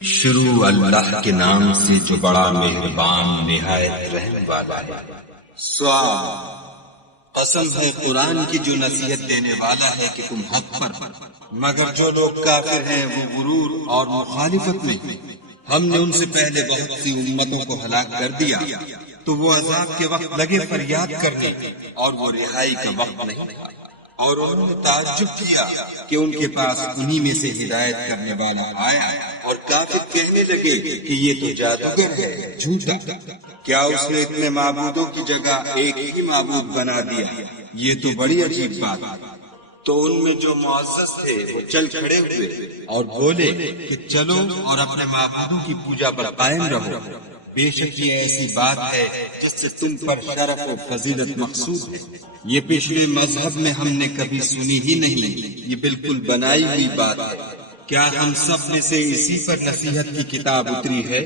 شروع اللہ کے نام سے جو بڑا مہربان نہایت رحم والا ہے۔ قسم ہے قرآن کی جو نصیحت دینے والا ہے کہ تم حق پر، مگر جو لوگ کافر ہیں وہ غرور اور مخالفت میں۔ ہم نے ان سے پہلے بہت سی امتوں کو ہلاک کر دیا تو وہ عذاب کے وقت لگے فریاد کرنے اور وہ رہائی کا وقت نہیں تھا، اور انہوں نے تعجب کیا کہ ان کے پاس انہی میں سے ہدایت کرنے والا آیا، اور کافر کہنے لگے کہ یہ تو جادوگر ہے، جھوٹا، کیا اس نے اتنے معبودوں کی جگہ ایک ہی معبود بنا دیا؟ یہ تو بڑی عجیب بات ہے۔ تو ان میں جو معزز تھے وہ چل کھڑے ہوئے اور بولے کہ چلو اور اپنے معبودوں کی پوجا پر قائم رہو، بے شک یہ ایسی بات ہے جس سے تم پر شرف و فضیلت مقصود ہے۔ یہ پچھلے مذہب میں ہم نے کبھی سنی ہی نہیں، یہ بالکل بنائی ہوئی بات ہے۔ کیا ہم سب میں سے اسی پر نصیحت کی کتاب اتری ہے؟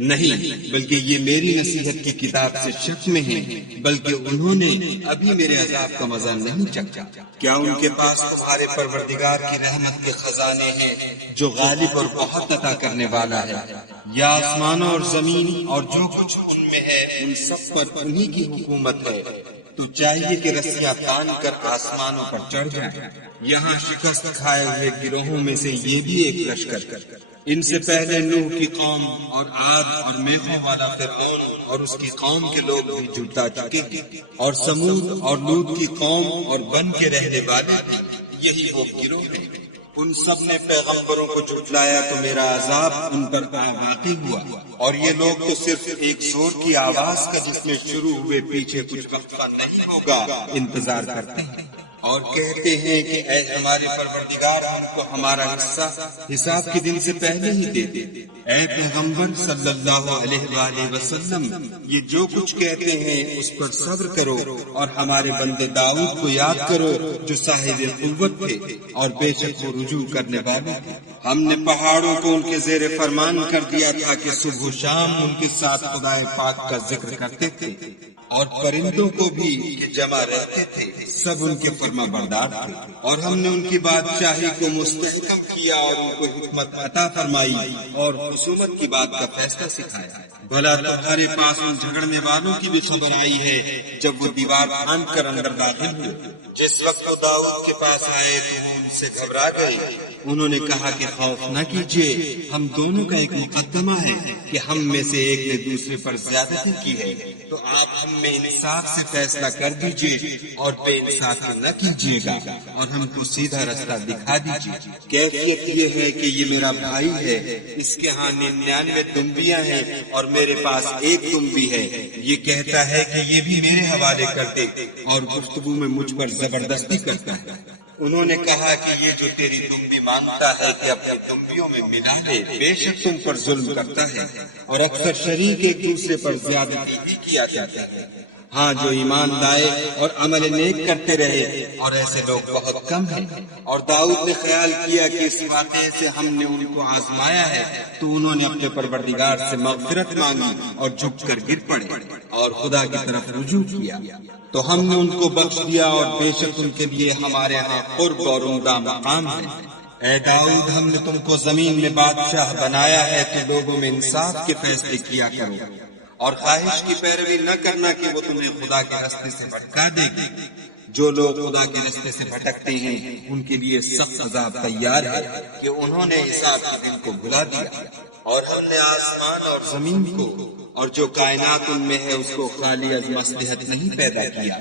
نہیں، بلکہ یہ میری نصیحت کی کتاب سے شک میں ہیں، بلکہ انہوں نے ابھی میرے عذاب کا مزہ نہیں چکھا۔ کیا ان کے پاس تمہارے پروردگار کی رحمت کے خزانے ہیں جو غالب اور بہت عطا کرنے والا ہے؟ یا آسمانوں اور زمین اور جو کچھ ان میں ہے ان سب پر انہی کی حکومت ہے۔ تو چاہیے کہ رسیاں تان کر آسمانوں پر چڑھ جائیں۔ یہاں شکست کھائے ہوئے گروہوں میں سے یہ بھی ایک لشکر کر، ان سے پہلے نوح کی قوم اور عاد اور میخوں والا فرعون اور اس کی قوم کے لوگ بھی جھٹلا چکے ہیں، اور سمود اور لوط کی قوم اور بن کے رہنے والے بھی یہی وہ گروہ ہیں۔ ان سب نے پیغمبروں کو جھٹلایا تو میرا عذاب ان پر واقع ہوا، اور یہ لوگ تو صرف ایک زور کی آواز کا جس میں شروع ہوئے پیچھے کچھ وقفہ نہیں ہوگا انتظار کرتے ہیں، اور کہتے ہیں کہ اے ہمارے پروردگار ہم کو ہمارا حصہ حساب کے دن سے پہلے ہی دے دے۔ اے پیغمبر صلی اللہ علیہ وآلہ وسلم، یہ جو کچھ کہتے ہیں اس پر صبر کرو، اور ہمارے بندے داؤد کو یاد کرو جو صاحب قوت تھے اور بے شک وہ رجوع کرنے والے تھے۔ ہم نے پہاڑوں کو ان کے زیر فرمان کر دیا تھا کہ صبح و شام ان کے ساتھ خدائے پاک کا ذکر کرتے تھے، اور پرندوں کو بھی کہ جمع رہتے تھے، سب ان کے فرما بردار تھے، اور ہم نے ان کی بادشاہی کو مستحکم کیا اور ان کو حکمت عطا فرمائی اور خصومت کی بات کا فیصلہ سکھایا۔ بھلا تمہارے پاس ان جھگڑنے والوں کی بھی خبر آئی ہے جب وہ دیوار پھاند کر اندر داخل ہوئے؟ جس وقت وہ داؤد کے پاس آئے تو وہ ان سے گھبرا گئے۔ انہوں نے کہا کہ خوف نہ کیجیے، ہم دونوں کا ایک مقدمہ ہے کہ ہم میں سے ایک نے دوسرے پر زیادتی کی ہے، تو آپ ہم میں انصاف سے فیصلہ کر دیجیے اور بے انصافی نہ کیجیے گا، اور ہم کو سیدھا رستہ دکھا دیجیے۔ کیفیت یہ ہے کہ یہ میرا بھائی ہے، اس کے ہاں 99 دمبیاں ہیں اور میرے پاس ایک دمبی ہے، یہ کہتا ہے کہ یہ بھی میرے حوالے کر دے، اور گفتگو میں مجھ پر زبردستی کرتا ہے۔ انہوں نے کہا کہ یہ جو تیری دمبی مانگتا ہے کہ اپنی دمبیوں میں ملا لے، بے شک تم پر ظلم کرتا ہے، اور اکثر شریک ایک دوسرے پر زیادتی بھی کیا جاتا ہے۔ ہاں، جو ایمان لائے اور عمل نیک کرتے رہے، اور ایسے لوگ بہت کم ہیں۔ اور داؤد نے خیال کیا کہ اس واقعے سے ہم نے ان کو آزمایا ہے، تو انہوں نے اپنے پروردگار سے مغفرت مانگی اور جھک کر گر پڑے اور خدا کی طرف رجوع کیا، تو ہم نے ان کو بخش دیا، اور بے شک ان کے لیے ہمارے ہاں قرب اور عمدہ مقام ہے۔ اے داؤد، ہم نے تم کو زمین میں بادشاہ بنایا ہے تو لوگوں میں انصاف کے فیصلے کیا کرو، اور خواہش کی پیروی نہ کرنا کہ وہ تمہیں خدا کے راستے سے بھٹکا دے گی۔ جو لوگ خدا کے راستے سے بھٹکتے ہیں ان کے لیے سخت عذاب تیار ہے کہ انہوں نے حساب کے دن کو بھلا دیا۔ اور ہم نے آسمان اور زمین کو اور جو کائنات ان میں ہے اس کو خالی از مصلحت نہیں پیدا کیا۔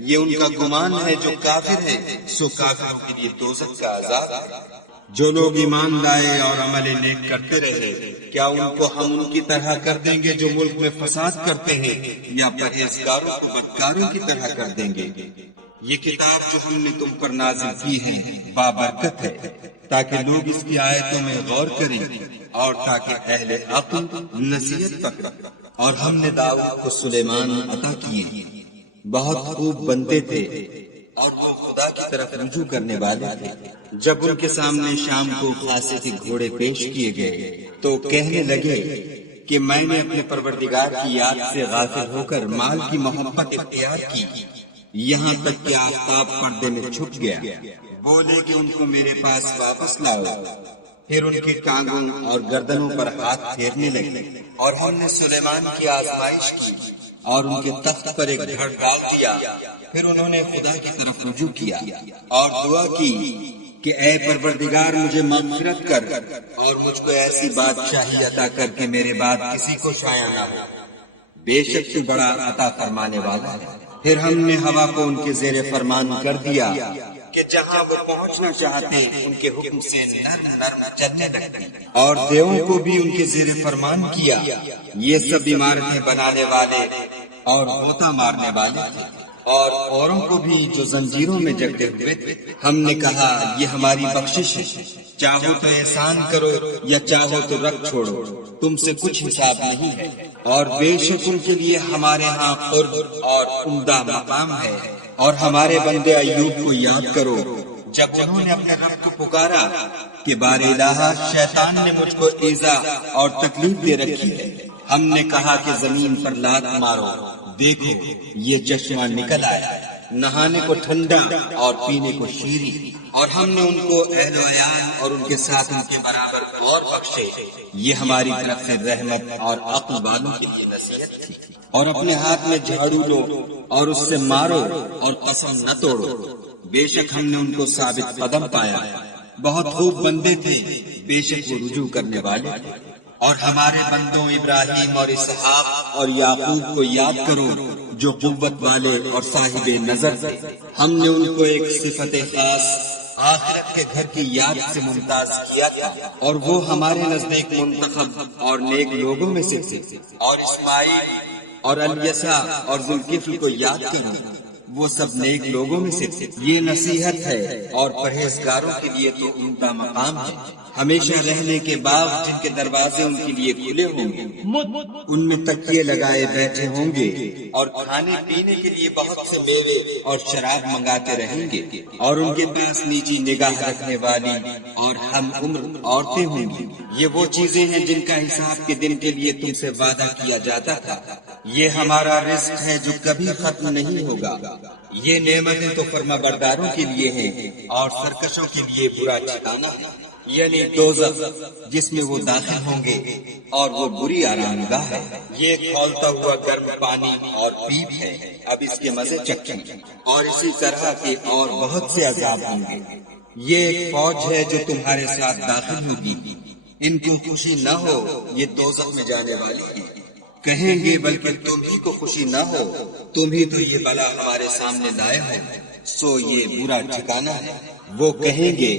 یہ ان کا گمان ہے جو کافر ہے، سو کافروں کے لیے دوزخ کا عذاب ہے۔ جو لوگ ایمان لائے اور عمل نیک کرتے رہے، کیا ان کو ہم ان کی طرح کر دیں گے جو ملک میں فساد کرتے ہیں، یا پرہیزگاروں کو بدکاروں کی طرح کر دیں گے؟ یہ کتاب جو ہم نے تم پر نازل کی ہے بابرکت ہے، تاکہ لوگ اس کی آیتوں میں غور کریں اور تاکہ اہل عقل نصیحت پکڑیں۔ اور ہم نے داؤد کو سلیمان عطا کیے، بہت خوب بندے تھے، اور وہ خدا کی طرف رجوع کرنے والے تھے۔ جب ان کے سامنے شام کو خاصے کے گھوڑے پیش کیے گئے تو کہنے لگے کہ میں نے اپنے پروردگار کی یاد سے غافل ہو کر مال کی محبت اختیار کی، یہاں تک کہ آفتاب پردے میں چھپ گیا۔ بولے کہ ان کو میرے پاس واپس لاؤ۔ پھر ان کی ٹانگوں اور گردنوں پر ہاتھ پھیرنے لگے، اور ہم نے سلیمان کی آزمائش کی اور ان کے تخت پر ایک گھڑ ڈال دیا۔ پھر انہوں نے خدا کی طرف رجوع کیا اور دعا کی کہ اے پروردگار مجھے مغفرت کر اور مجھ کو ایسی بادشاہی عطا کر کے میرے بعد کسی کو شایع نہ ہو، بے شک تو بڑا عطا فرمانے والا ہے۔ پھر ہم نے ہوا کو ان کے زیر فرمان کر دیا کہ جہاں وہ پہنچنا چاہتے ان کے حکم سے نرم نرم چلنے لگتی، اور دیووں کو بھی ان کے زیر فرمان کیا۔ یہ سب عمارتیں بنانے والے اور غوطہ مارنے والے تھے، اور اوروں کو بھی جو زنجیروں میں جکڑے ہوئے تھے۔ ہم نے کہا یہ ہماری بخشش ہے، چاہو تو احسان کرو یا چاہو تو رکھ چھوڑو، تم سے کچھ حساب نہیں ہے۔ اور بے شک ان کے لیے ہمارے ہاں قرب اور عمدہ مقام ہے۔ اور ہمارے بندے ایوب کو یاد کرو، جب انہوں نے اپنے رب کو پکارا کہ بار الہ شیطان نے مجھ کو ایذا اور تکلیف دے رکھی ہے، ہم نے کہا کہ زمین پر لات مارو، دیکھو یہ چشمہ نکل آیا، نہانے کو ٹھنڈا اور پینے کو شیریں۔ اور ہم نے ان کو اہل و عیال اور ان کے ساتھ ان کے برابر اور بخشے۔ یہ ہماری طرف سے رحمت اور عقل والوں کے لیے نصیحت تھی۔ اور اپنے ہاتھ میں جھاڑو لو اور اس سے مارو اور قسم نہ توڑو، بے شک ہم نے ان کو ثابت قدم پایا، بہت خوب بندے تھے، بے شک وہ رجوع کرنے والے تھے۔ اور ہمارے بندوں ابراہیم اور اسحاق اور یعقوب کو یاد کرو، جو قوت والے اور صاحب نظر تھے۔ ہم نے ان کو ایک صفت خاص آخرت کے گھر کی یاد سے ممتاز کیا تھا، اور وہ ہمارے نزدیک منتخب اور نیک لوگوں میں سے تھے۔ اور اسماعیل اور الیسع اور ذوالکفل کو یاد کرو، وہ سب نیک لوگوں میں سے تھے۔ یہ نصیحت ہے اور پرہیزگاروں کے لیے تو عمدہ مقام ہے۔ ہمیشہ رہنے کے باغ جن کے دروازے ان کے لیے کھلے ہوں گے، ان میں تکیے لگائے بیٹھے ہوں گے، اور کھانے پینے کے لیے بہت سے میوے اور شراب منگاتے رہیں گے، اور ان کے پاس نیچی نگاہ رکھنے والی اور ہم عمر عورتیں ہوں گی۔ یہ وہ چیزیں ہیں جن کا حساب کے دن کے لیے تم سے وعدہ کیا جاتا تھا۔ یہ ہمارا رزق ہے جو کبھی ختم نہیں ہوگا۔ یہ نعمتیں تو فرما برداروں کے لیے ہیں اور سرکشوں کے لیے برا ٹھکانہ ہے، یعنی دوزخ جس میں وہ داخل ہوں گے، اور وہ بری آرام گاہ ہے۔ یہ کھولتا ہوا گرم پانی اور پیپ ہے، اب اس کے مزے چکھیں، اور اسی طرح کے اور بہت سے عذاب ہوں گے۔ یہ ایک فوج ہے جو تمہارے ساتھ داخل ہوگی، ان کو خوشی نہ ہو، یہ دوزخ میں جانے والی ہے۔ کہیں گے بلکہ تم ہی کو خوشی نہ ہو، تم ہی تو یہ بلا ہمارے سامنے لائے ہو، سو یہ برا ٹھکانہ ہے۔ وہ کہیں گے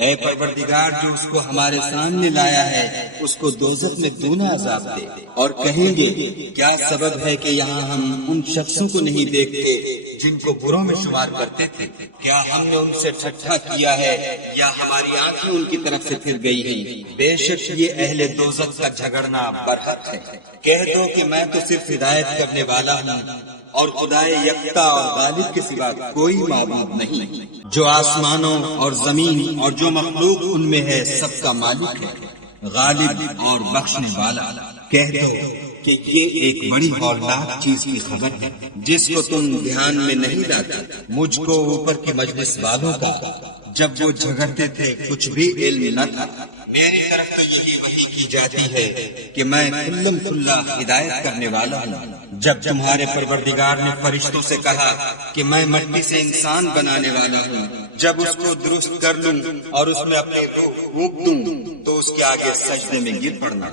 اے پروردگار جو اس کو ہمارے سامنے لایا ہے اس کو دوزخ میں دونا عذاب دے، اور کہیں گے کیا سبب ہے کہ یہاں ہم ان شخصوں کو نہیں دیکھتے جن کو بروں میں شمار کرتے تھے؟ کیا ہم نے ان سے ٹھٹھا کیا ہے یا ہماری آنکھیں ان کی طرف سے پھر گئی ہیں؟ بے شک یہ اہل دوزخ کا جھگڑنا برحق ہے۔ کہہ دو کہ میں تو صرف ہدایت کرنے والا ہوں، اور خدائے یکتا اور غالب کے سوا کوئی معبود نہیں، جو آسمانوں اور زمین اور جو مخلوق ان میں ہے سب کا مالک ہے، غالب اور بخشنے والا۔ کہہ دو کہ یہ ایک بڑی ہولناک چیز کی خبر ہے جس کو تم دھیان میں نہیں لاتے۔ مجھ کو اوپر کی مجلس والوں کا جب وہ جھگڑتے تھے کچھ بھی علم نہ تھا۔ میری طرف تو یہی وحی کی جاتی ہے کہ میں کھلم کھلا ہدایت کرنے والا ہوں۔ جب تمہارے پروردگار نے فرشتوں سے کہا کہ میں مٹی سے انسان بنانے والا ہوں، جب اس کو درست کر لوں اور اس میں اپنی روح پھونک دوں تو اس کے آگے سجدے میں گر پڑنا،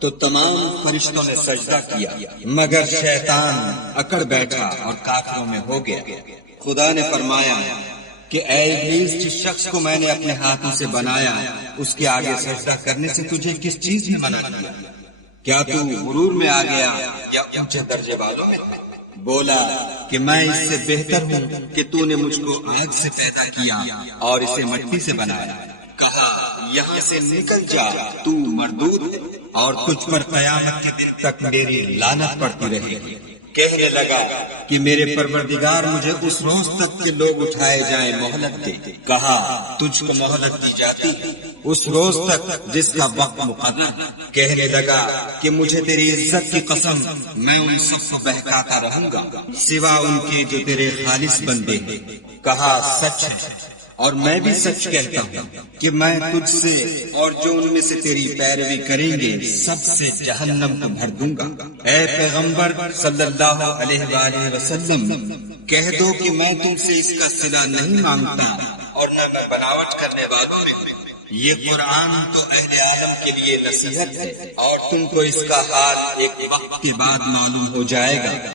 تو تمام فرشتوں نے سجدہ کیا مگر شیطان اکڑ بیٹھا اور کافروں میں ہو گیا۔ خدا نے فرمایا کہ اے ابلیس، جس شخص کو میں نے اپنے ہاتھوں سے بنایا اس کے آگے سجدہ کرنے سے تجھے کس چیز نے منع کیا؟ کیا تو غرور میں آ گیا یا اونچے درجے والوں میں؟ بولا کہ میں اس سے بہتر ہوں کہ تو نے مجھ کو آگ سے پیدا کیا اور اسے مٹی سے بنایا۔ کہا یہاں سے نکل جا، تو مردود ہے اور تجھ پر قیامت کے دن تک میری لعنت پڑتی رہے گی۔ کہنے لگا کہ میرے پروردگار مجھے اس روز تک کے لوگ اٹھائے جائیں مہلت دے۔ کہا تجھ کو مہلت دی جاتی ہے اس روز تک جس کا وقت مقرر۔ کہنے لگا کہ مجھے تیری عزت کی قسم میں ان سب کو بہکاتا رہوں گا سوا ان کے جو تیرے خالص بندے ہیں۔ کہا سچ ہے اور میں بھی سچ کہتا ہوں کہ میں تجھ سے اور جو ان میں سے تیری پیروی کریں گے سب سے جہنم کو بھر دوں گا۔ اے پیغمبر صلی اللہ علیہ وآلہ وسلم، کہہ دو کہ میں تم سے اس کا صلہ نہیں مانگتا اور نہ میں بناوٹ کرنے والوں میں ہوں۔ یہ قرآن تو اہل عالم کے لیے نصیحت ہے اور تم کو اس کا حال ایک وقت کے بعد معلوم ہو جائے گا۔